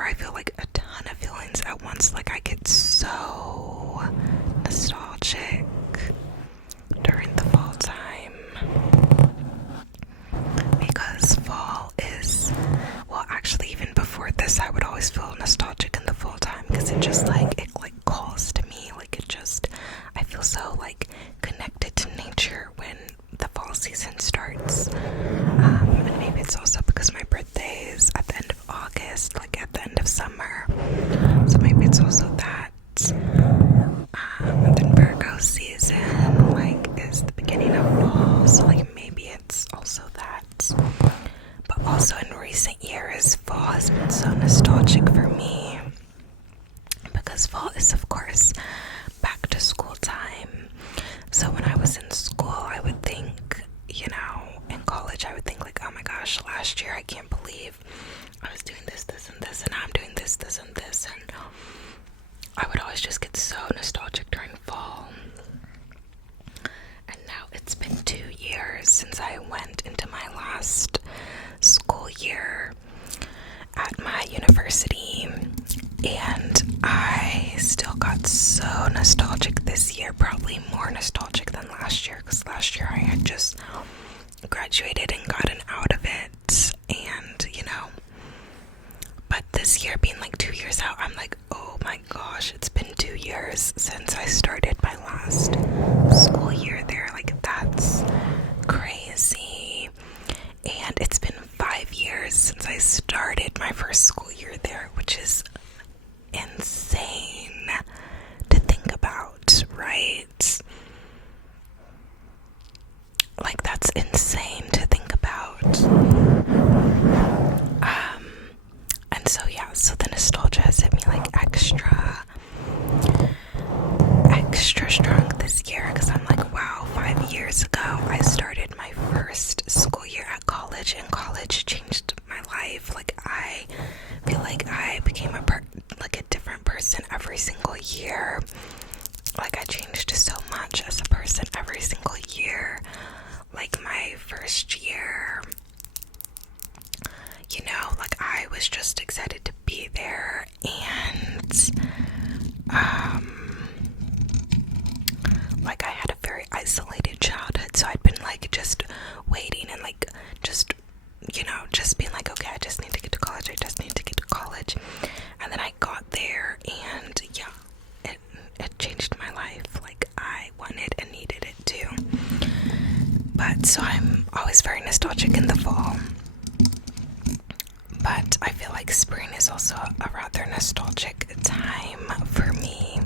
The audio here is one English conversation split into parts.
where I feel like a ton of feelings at once. Like, I get so nostalgic during the fall time, because fall is, well, actually even before this, I would always feel nostalgic in the fall time, because it just like, it like calls to me. Like, it just, I feel so like connected to nature when the fall season starts. And maybe it's also because my birthday is at the end of August, like at the end of summer, so maybe it's also that. And then Virgo season like is the beginning of fall, so like maybe it's also that. But also in recent years, fall has been so nostalgic for me, because fall is of course back to school time. So when I was in school, I would think, you know, in college, I would think like, oh my gosh, last year I can't believe I was doing this, this, and this, and now I'm doing this, this, and this, and I would always just get so nostalgic during fall. And now it's been 2 years since I went into my last school year at my university, and I still got so nostalgic this year, probably more nostalgic than last year, because last year I had just graduated and gotten out of it, and you know, but this year being like 2 years out, I'm like, oh my gosh, it's been 2 years since I started my last school year there. Like, that's crazy. And it's been 5 years since I started my first school year there, which is insane to think about, right? Like, that's insane to think about. And so yeah, so the nostalgia has hit me like extra strong this year, because I'm like, wow, 5 years ago I started my first school year at college, and college changed my life. Like, I feel like I became a different person every single year. Like, I changed so much as a person every single year. Like, my first year, you know, like, I was just excited to be there, and like, I had a very isolated childhood, so I'd been like just waiting and like just, you know, just being like, okay, I just need to get to college, and then I got there, and yeah, it changed my life. Like, I wanted and needed it too. But so I'm always very nostalgic in the fall, but I feel like spring is also a rather nostalgic time for me.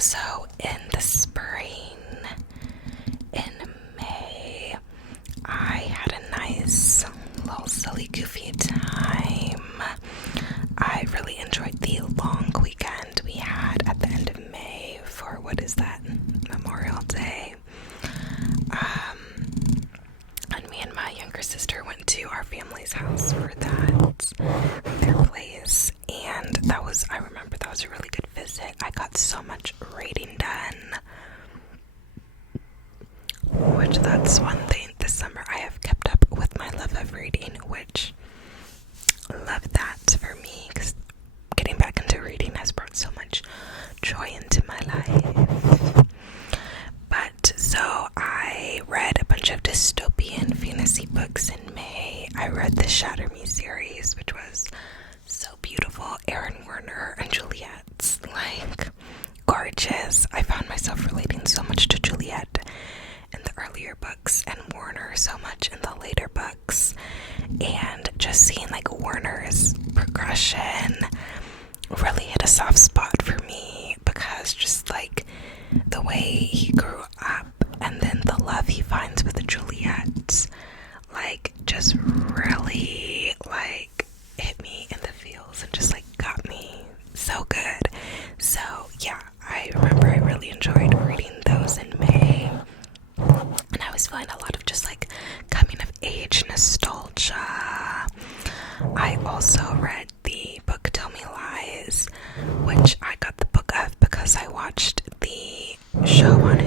So in the spring, in May, I had a nice little silly goofy time. I really enjoyed the long weekend we had at the end of May for, what is that, Memorial Day. And me and my younger sister went to our family's house for that, their place, and I remember that was a really good visit. I got so much reading done, which that's one thing this summer I have kept up with my love of reading, which love that for me, because getting back into reading has brought so much joy into my life. But so I read a bunch of dystopian fantasy books in May. I read the Shatter Me series, which was so beautiful. Aaron Werner and Juliet's, like, gorgeous. I found myself relating so much to Juliet in the earlier books and Werner so much in the later books, and just seeing like Werner's progression really hit a soft spot for me, because just like the way he grew up and then the love he finds with Juliet, like, just really like hit me in the feels and just like got me so good. So yeah, I remember I really enjoyed reading those in May, and I was feeling a lot of just like coming of age nostalgia. I also read the book Tell Me Lies, which I got the book of because I watched the show on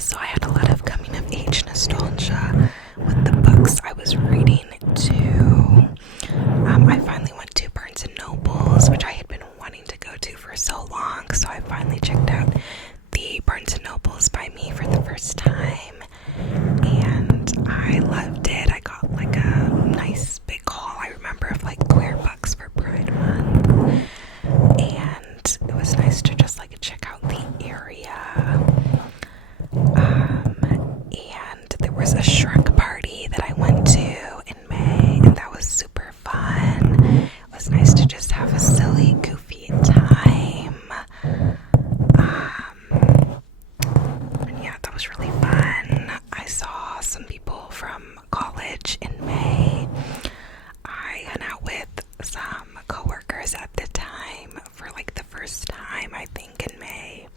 so I had a lot of coming of age nostalgia with the books I was reading too. I finally went to Barnes and Nobles, which I had been wanting to go to for so long, so I finally checked out the Barnes and Nobles by me for the first time, and I loved it. I got like a nice big haul, I remember, of like queer books for Pride Month, and it was nice to just like check out the area. And there was a Shrek party that I went to in May, and that was super fun. It was nice to just have a silly, goofy time. And yeah, that was really fun. I saw some people from college in May. I hung out with some coworkers at the time for like the first time, I think, in May.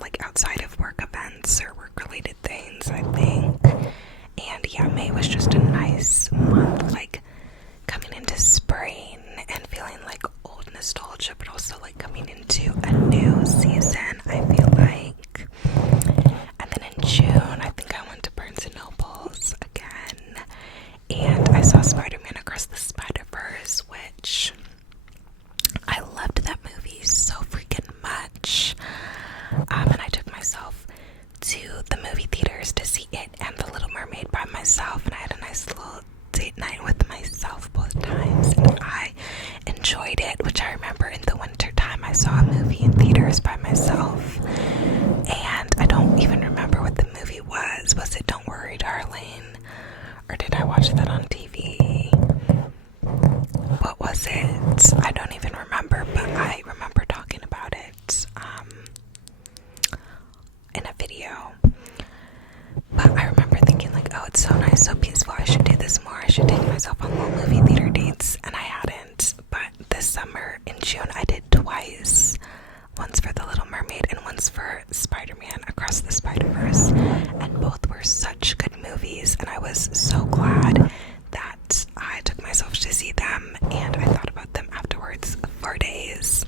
Like outside of work events or work-related things, I think. And yeah, May was just a nice month, like coming into spring and feeling like old nostalgia, but also like coming into a new season, I feel like. And then in June, I think I went to Barnes and Nobles again, and I saw Spider-Man Across the Spider-Verse, which I loved that movie so freaking much. And I took myself to the movie theaters to see it and The Little Mermaid by myself, and I had a nice little date night with myself both times, and I enjoyed it, which I remember in the winter time I saw a movie in theaters by myself, and I don't even remember what the movie was. Was it Don't Worry Darling? Or did I watch that on TV? What was it? I don't even remember, but I remember talking about it in a video. But I remember thinking like, oh, it's so nice, so peaceful, I should do this more, I should take myself on little movie theater dates, and I hadn't. But this summer in June I did twice, once for The Little Mermaid and once for Spider-Man Across the Spider-Verse, and both were such good movies, and I was so glad that I took myself to see them, and I thought about them afterwards for days.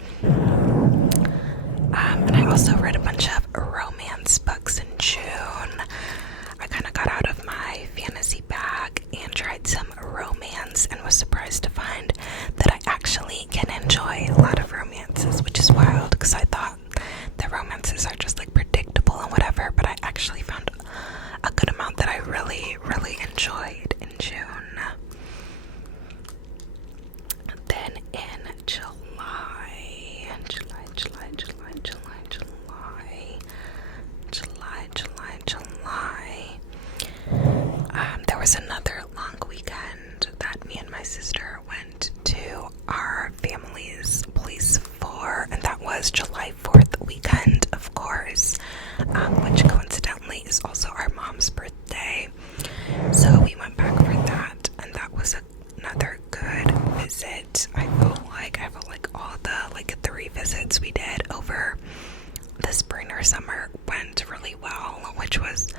And I also read a bunch of romance books in June. I kind of got out of my fantasy bag and tried some romance, and was surprised to find that I actually can enjoy a lot of romances, which is wild because I thought the romances are just like predictable and whatever, but I actually found a good amount that I really, really enjoyed in June. Then in there was another long weekend that me and my sister went to our family's place for, and that was July 4th weekend, of course, which coincidentally is also our mom's birthday. So we went back for that, and that was another good visit. I felt like all the like 3 visits we did over the spring or summer went really well, which was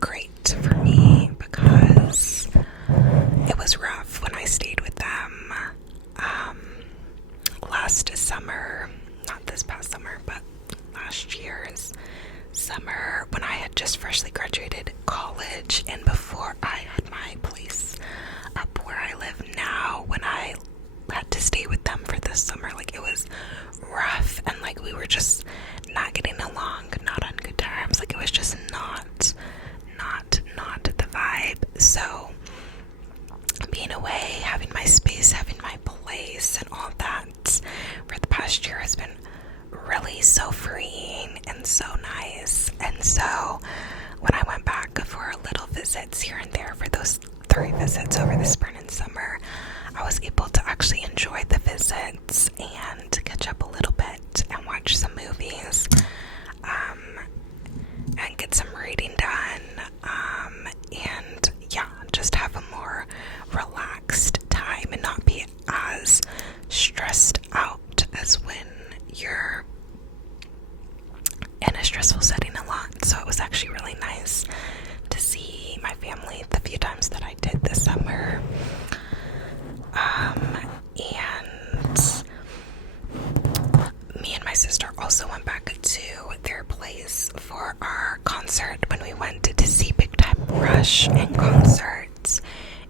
great for me because it was rough when I stayed with them last summer, not this past summer, but last year's summer, when I had just freshly graduated college and before I had my place up where I live now. When I had to stay with them for this summer, like, it was rough, and like we were just not getting along, not on good terms. Like, it was just not the vibe. So being away, having my space, having my place, and all that for the past year has been really so freeing and so nice. And so when I went back for little visits here and there, for those 3 visits over the spring and summer, I was able to actually enjoy the visits and catch up a little bit and watch some movies, and get some reading done, and yeah, just have a more relaxed time and not be as stressed out as when you're in a stressful setting a lot. So it was actually really nice to see my family the few times that I did this summer. And me and my sister also went back to their their place for our concert when we went to see Big Time Rush in concerts.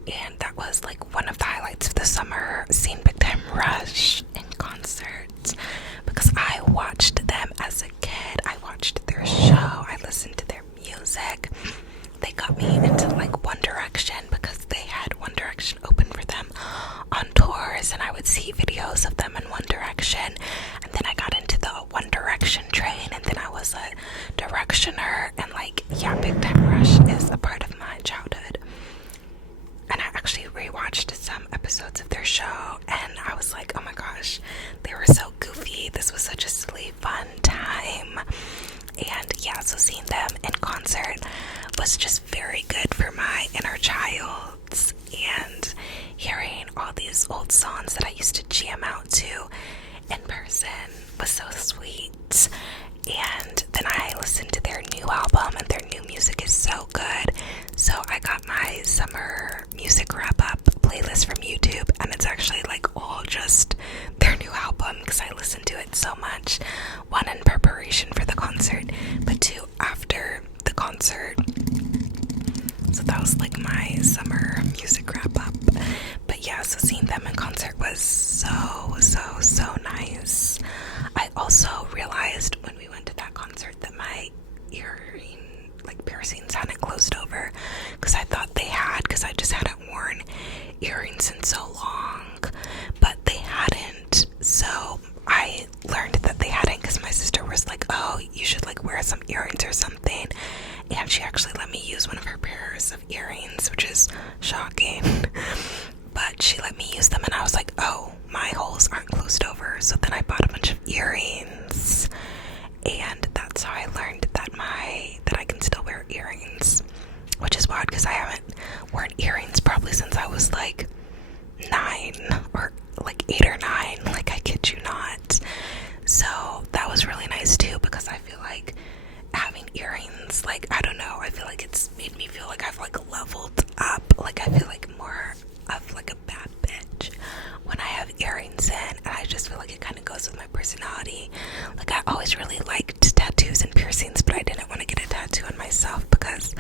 And that was like one of the highlights of the summer, seeing Big Time Rush in concert, because I watched them as a kid. I watched their show, I listened to their music. They got me into like One Direction because they had One Direction open for them on tours, and I would see videos of them in One Direction. And then I got into the One Direction train, and then I was a Directioner, and like, yeah, Big Time Rush is a part of my childhood. And I actually rewatched some episodes of their show, and I was like, oh my gosh, they were so goofy. This was such a silly, fun time. And yeah, so seeing them in concert was just very good for my inner child. And hearing all these old songs that I used to jam out to in person was so sweet. And then I listened to their new album, and their new music is so good. So I got my summer music wrap-up playlist from YouTube, and it's actually like all just their new album because I listened to it so much. One, in preparation for the concert, but two, after the concert. So that was like my summer music wrap-up. But yeah, so seeing them in concert was so nice. I also realized when we went to that concert that my piercings hadn't closed over, because I thought they had, because I just hadn't worn earrings in so long, but they hadn't. So I learned that they hadn't because my sister was like, oh, you should like wear some earrings or something, and she actually let me use one of her pairs of earrings, which is shocking. But she let me use them, and I was like, oh, my holes aren't closed over. So then I bought a bunch of earrings, and that's how I learned that I can still wear earrings, which is wild because I haven't worn earrings probably since I was like 9 or like 8 or 9. Like, I kid you not. So that was really nice too, because I feel like having earrings, like, I don't know, I feel like it's made me feel like I've like leveled up. Like, I feel like more of like a bad bitch when I have earrings in, and I just feel like it kind of goes with my personality. Like, I always really liked tattoos and piercings, but I didn't want to get a tattoo on myself because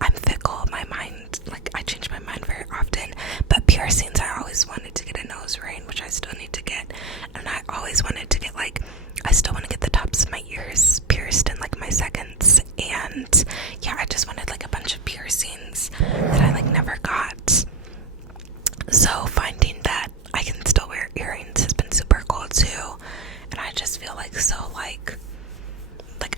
I'm fickle. My mind, like, I change my mind very often. But piercings, I always wanted to get a nose ring, which I still need to get, and I always wanted to get like, I still want to get the tops of my ears pierced in like my seconds. And yeah, I just wanted like a bunch of piercings that I like never got. So finding that I can still wear earrings has been super cool too. And I just feel like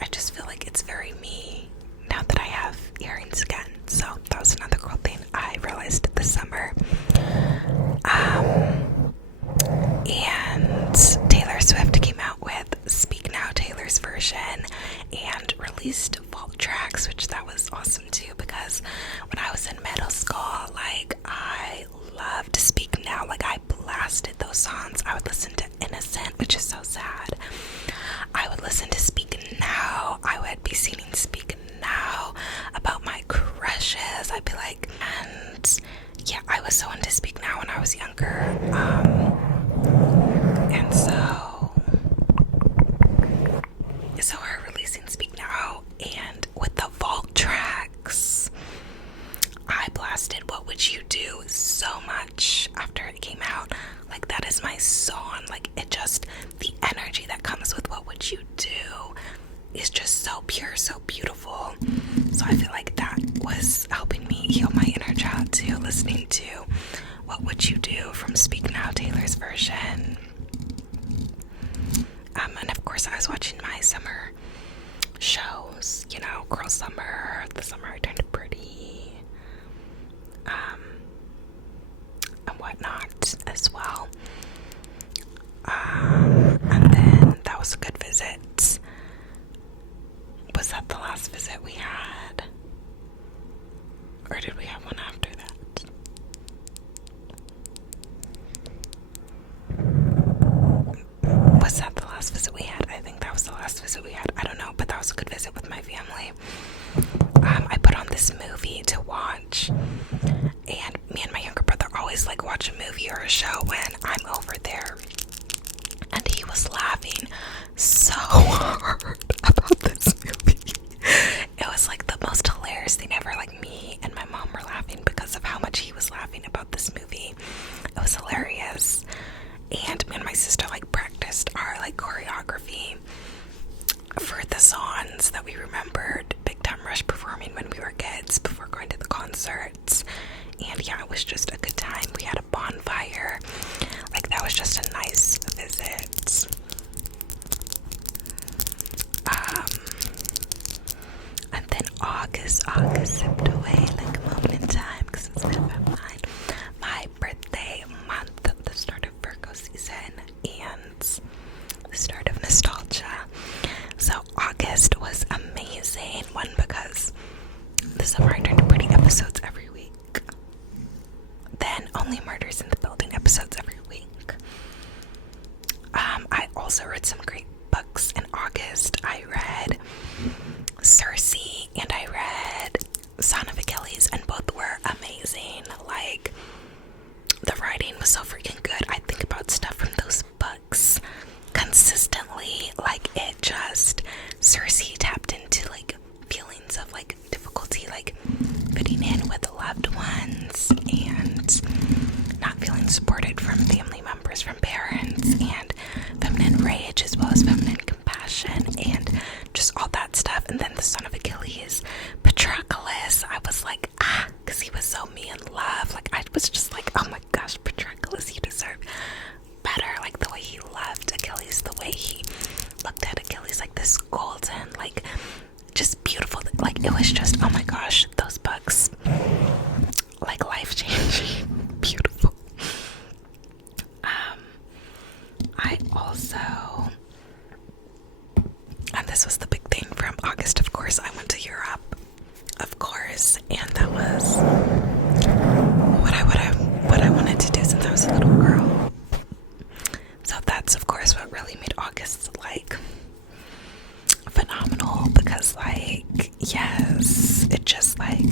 I just feel like it's very me now that I have earrings again. So that was another cool thing I realized this summer. And Taylor Swift came out with Speak Now, Taylor's version, and released vault tracks, which that was awesome too, because when I was in middle school, like, I loved Speak Now. Like, I blasted those songs. I would listen to Innocent, which is so sad. I would listen to Speak Now. I would be singing Speak Now about my crushes. I'd be like, and yeah, I was so into Speak Now when I was younger. And so we're releasing Speak Now, and with the vault tracks, I blasted What Would You Do so much after it came out. Like, that is my song. Like, it just, the energy that comes with What Would You Do is just so pure, so beautiful. So I feel like that was helping me heal my inner child too, listening to What Would You Do from Speak Now, Taylor's version. And of course I was watching my summer shows, you know, Girl Summer, The Summer I Turned Pretty, and whatnot as well. And then that was a good visit. Was that the last visit we had? Or did we have one after that? Was that the last visit we had? I think that was the last visit we had. I don't know, but that was a good visit with my family. I put on this movie to watch, and me and my younger brother always like watch a movie or a show when I'm over there. And he was laughing so hard about this songs that we remembered Big Time Rush performing when we were kids before going to the concerts. And yeah, it was just a good time. We had a bonfire. Like, that was just a nice visit. And then August slipped away like a moment in time because it's never mine. My birthday month, the start of Virgo season, and the start of nostalgia. So August was amazing. One, because this summer I turned to pretty episodes every week. Then Only Murders in the Building episodes every week. I also read some great books in August. I read Circe and I read Son of Achilles, and both were amazing. Like, the writing was so freaking good. I think about stuff from those books consistently. Like, it just, Circe tapped into like feelings of like difficulty, like fitting in with loved ones and not feeling supported from family members, from parents, and feminine rage as well as feminine compassion and just all that stuff. And then the Son of Achilles, Patroclus, I was like, because he was so me in love. Like, I was just like, oh my gosh, Patroclus, you deserve better. Like, the way he loved Achilles, the way he looked at Achilles like this golden, like, just beautiful. Like, it was just, oh my gosh, those books, like, life-changing, beautiful. I also, and this was the big thing from August, of course, I went to Europe, of course, and that was what I wanted to do since I was a little girl. So that's, of course, what really made August, like, phenomenal, because, like, yes, it just, like,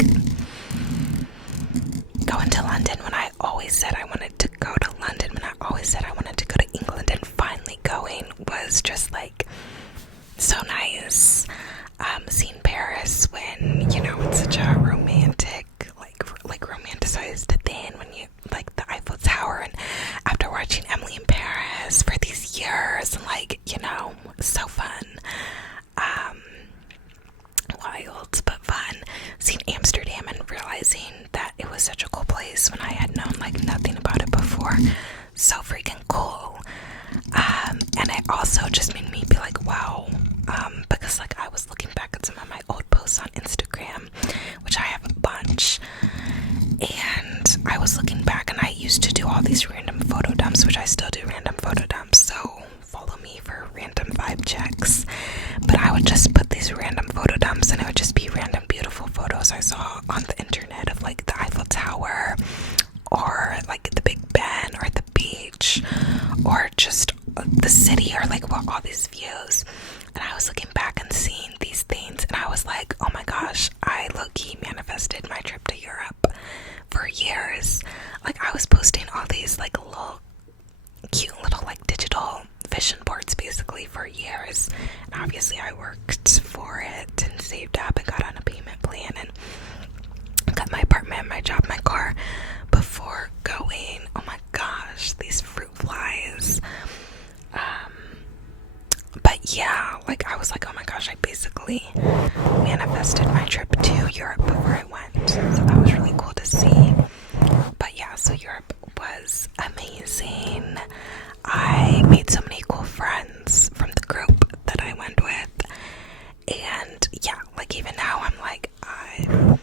going to London when I always said I wanted to go to London, when I always said I wanted to go to England, and finally going was just, like, so nice. Seeing Paris when, you know, it's such a romantic, like romanticized thing, when you, like, the Eiffel Tower, and after watching Emily in Paris for these years, and, like, you know, so fun. Wild but fun. Seeing Amsterdam and realizing that it was such a cool place when I had known, like, nothing about it before. So freaking cool. And it also just made me be like, wow. Because, like, I was looking back at some of my old posts on Instagram, which I have a bunch, and I was looking back, and I used to do all these random photo dumps, which I still do random photo dumps, so follow me for random vibe checks. But I would just put these random photo dumps, and it would just be random beautiful photos I saw on the internet of, like, the Eiffel Tower, or, like, the Big Ben, or the beach, or just the city, or, like, well, all these views. And I was looking back and seeing these things, and I was like, oh my gosh, I low-key manifested my trip to Europe for years. Like, I was posting all these, like, little cute little, like, digital vision boards basically for years, and obviously I worked for it and saved up and got on a payment plan and got my apartment, my job, my car before going. Oh my gosh, these fruit flies. But yeah, like, I was like, oh my gosh, I basically manifested my trip to Europe before I went, so that was really cool to see. But yeah, so Europe was amazing. I made so many cool friends from the group that I went with, and yeah, like, even now I'm like, I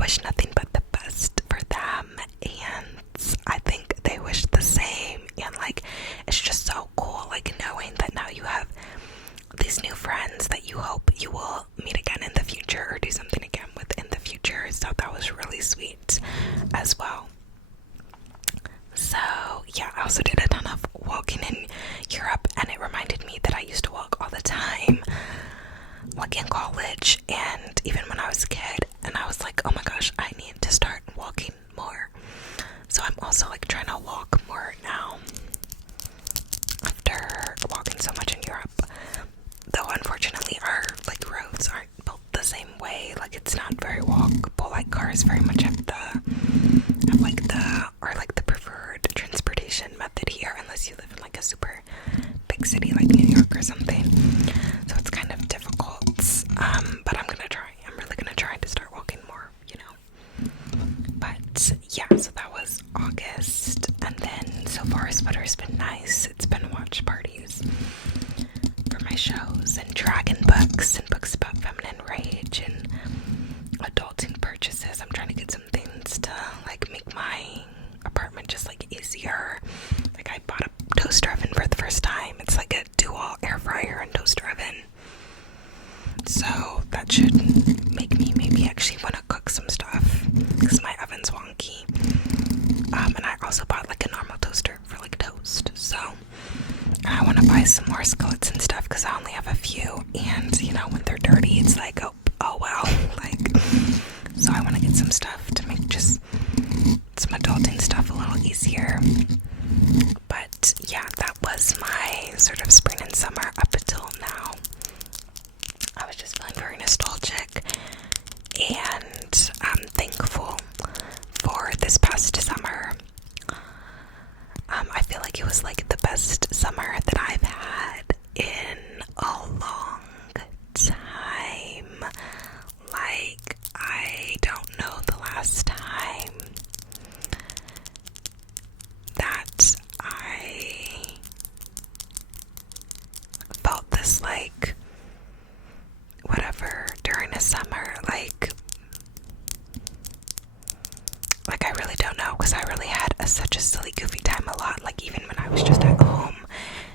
wish nothing but the best for them, and I think they wish the same. And, like, it's just so cool, like, knowing that now you have these new friends that you hope you will meet again in the future, or do something again with in the future. So that was really sweet as well. So yeah, I also did a ton of walking in Europe, and it reminded me that I used to walk all the time, like, in college and even when I was a kid, and I was like, oh my gosh, I need to start walking more. So I'm also, like, trying to walk more now after walking so much in Europe, though unfortunately our, like, roads aren't built the same way. Like, it's not very walkable. Like, cars very much have the preferred transportation method here, unless you live in, like, a super big city like New York or something. So it's kind of difficult dragon books and books about feminine rage and adulting purchases. I'm trying to get some things to like make my apartment just like easier. Like I bought a toaster oven for the first time. It's like a dual air fryer and toaster oven. So that should make me maybe actually want to cook some stuff because my oven's wonky. And I also bought like a normal toaster for like toast. So I want to buy some more skillets and stuff because I only have a few. And you know, when they're dirty, it's like, oh well. Like, so I want to get some stuff to make just some adulting stuff a little easier. But yeah, that was my sort of spring and summer up until now. I was just feeling very nostalgic and I'm thankful for this past summer. I feel like it was like the best summer that I've had in a long time. Like, I don't know the last time that I felt this like whatever during a summer. Like I really don't know, because I really had such a silly goofy time a lot. Like even when I was just at home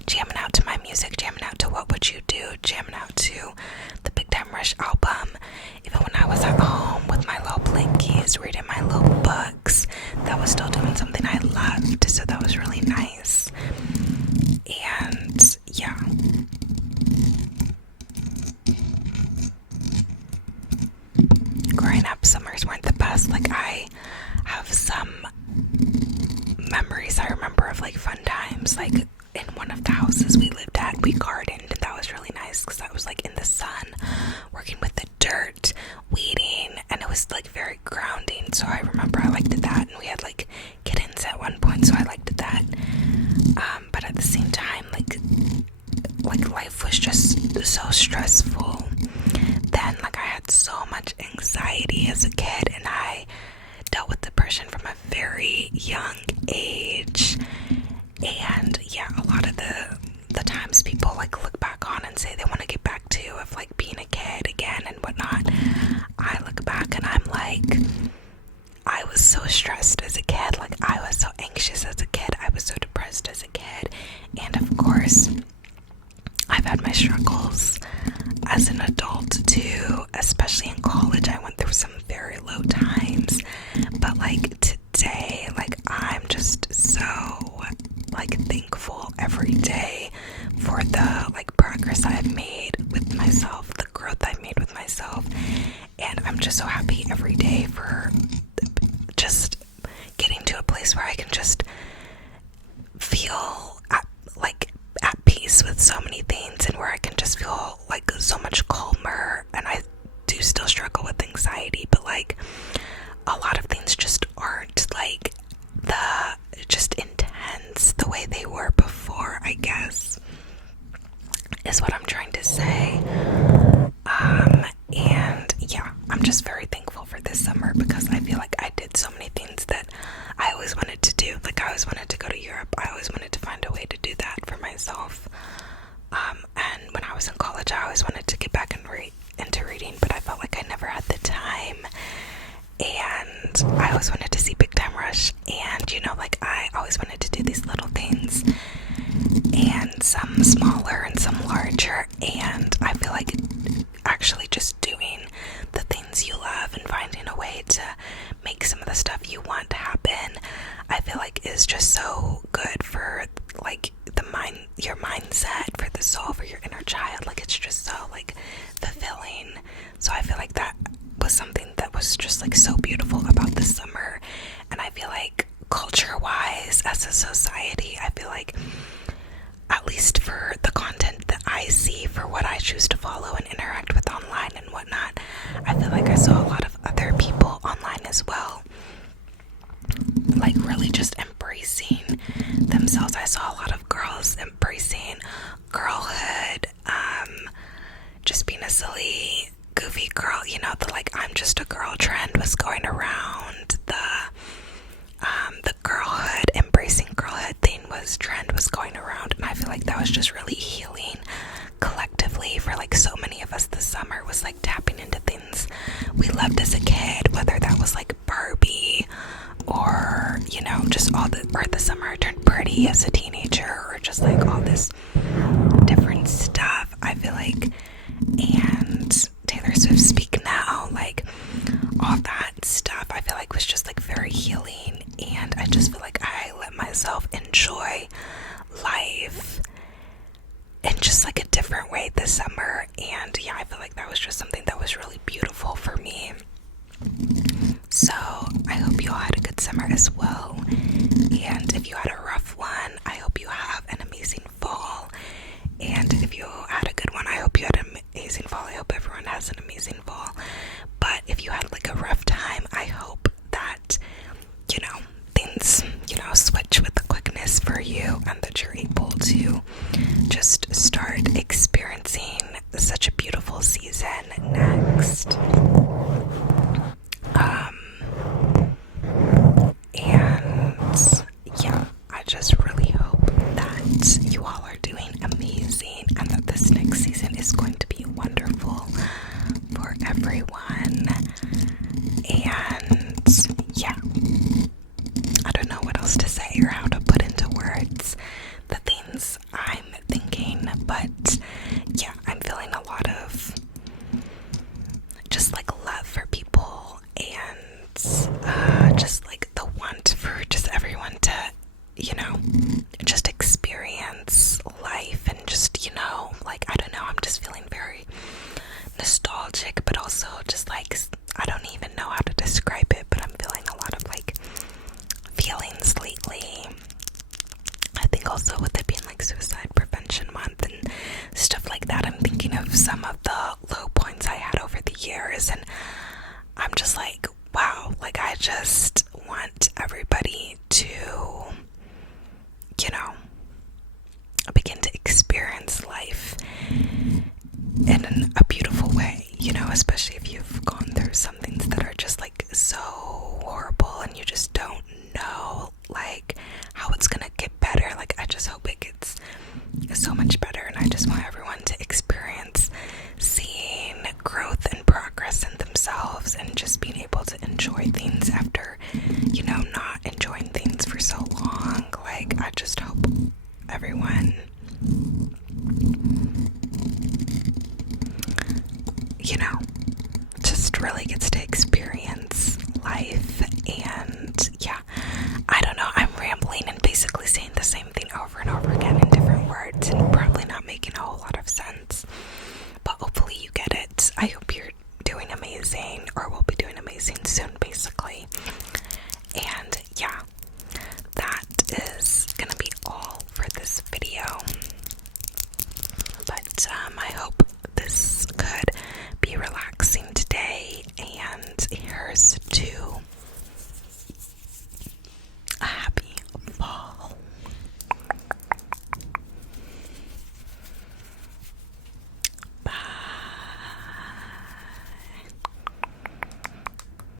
jamming out to my music, jamming out to What Would You Do, jamming out to the Big Time Rush album. Even when I was at home with my little blinkies, reading my little books, that was still doing something I loved. So that was really nice. And yeah. Growing up, summers weren't the best. Like I have some memories I remember of like fun times. Like in one of the houses we lived at, we gardened, and that was really nice because that was like in the sun, working with the dirt, weeding, and it was like very grounding. So I remember I liked that, and we had like kittens at one point, so I liked that. But at the same time, like life was just so stressful. Then like I had so much anxiety as a kid, and I dealt with depression from a very young age. And yeah, a lot of the times people like look back on and say they want to get back to of like being a kid again and whatnot, I look back and I'm like, I was so stressed as a kid. Like I was so anxious as a kid. I was so depressed as a kid. And of course, I've had my struggles as an adult too, especially in college. I went through some very low times, but like today, like I'm just so like thankful every day for the like progress I've made with myself, the growth I've made with myself, and I'm just so happy every day for just getting to a place where I can just feel at peace with so many things, and where I can just feel like so much calmer. And I do still struggle with anxiety, but like a lot of things just aren't like just intense the way they were before, I guess, is what I'm trying to say. And yeah, I'm just very thankful for this summer because I feel like I did so many things that I always wanted to do. Like I always wanted to go to Europe. I always wanted to find a way to do that for myself. And when I was in college, I always wanted to get back into reading, but I felt like I never had the time. And I always wanted to see Big Time Rush, and you know, like I always wanted to do these little things, and some smaller and some larger. And I feel like actually just doing the things you love and finding a way to make some of the stuff you want to happen, I feel like is just so good for like the mind, your mindset, for the soul, for your inner child. Like it's just so like fulfilling. So I feel like that was something that was just like so beautiful about this summer. And I feel like culture-wise, as a society, I feel like, at least for the content that I see, for what I choose to follow and interact with online and whatnot, I feel like I saw a lot of other people online as well, like really just embracing themselves. I saw a lot of girls embracing girlhood, just being a silly, goofy girl, you know, the like I'm just a girl trend was going around, the girlhood, embracing girlhood thing was going around, and I feel like that was just really healing collectively really, for like so many of us, this summer was like tapping into things we loved as a kid, whether that was like Barbie or, you know, just or the summer I turned pretty as a teenager, or just like all this different stuff, I feel like. And Taylor Swift Speak Now, like all that stuff, I feel like was just like very healing, and I just feel like I let myself enjoy life in just like a different way this summer. And yeah, I feel like that was just something that was really beautiful for me. So I hope you all had a good summer as well, and if you had a rough one, I hope you have an amazing fall. And if you had a good one, I hope you had an amazing fall. I hope everyone has an amazing fall. But if you had like a rough time, I hope that, you know, things, you know, switch with the quickness for you, and that you're able to just start experiencing such a beautiful season next. And yeah, I just really hope that you all are doing amazing, and that this next season is going to be wonderful for everyone. And yeah, I don't know what else to say or how to put into words the things I'm thinking, but yeah, I'm feeling a lot of just like love for people, and just like the want for just everyone to, you know, just experience life, and just, you know, like, I don't know, I'm just feeling very nostalgic, but also just like, I don't even know how to describe it, but I'm feeling a lot of like feelings lately. I think also with it being like Suicide Prevention Month and stuff like that, I'm thinking of some of the low points I had over the years, and I'm just like, wow, like I just want everybody to, you know, begin to experience life in a beautiful way, you know, especially if you've gone through some things that are just like so horrible, and you just don't know like how it's gonna get better. Like, I just hope it gets so much better, and I just want everyone to experience seeing growth and progress in themselves, and just being able to enjoy things after, you know, not enjoying things for so long. Like, I just hope everyone, you know, just really gets to experience life. And yeah, I don't know, I'm rambling and basically saying the same thing over and over again in different words, and probably not making a whole lot of sense, but hopefully you get it. I hope you're doing amazing, or will be doing amazing soon,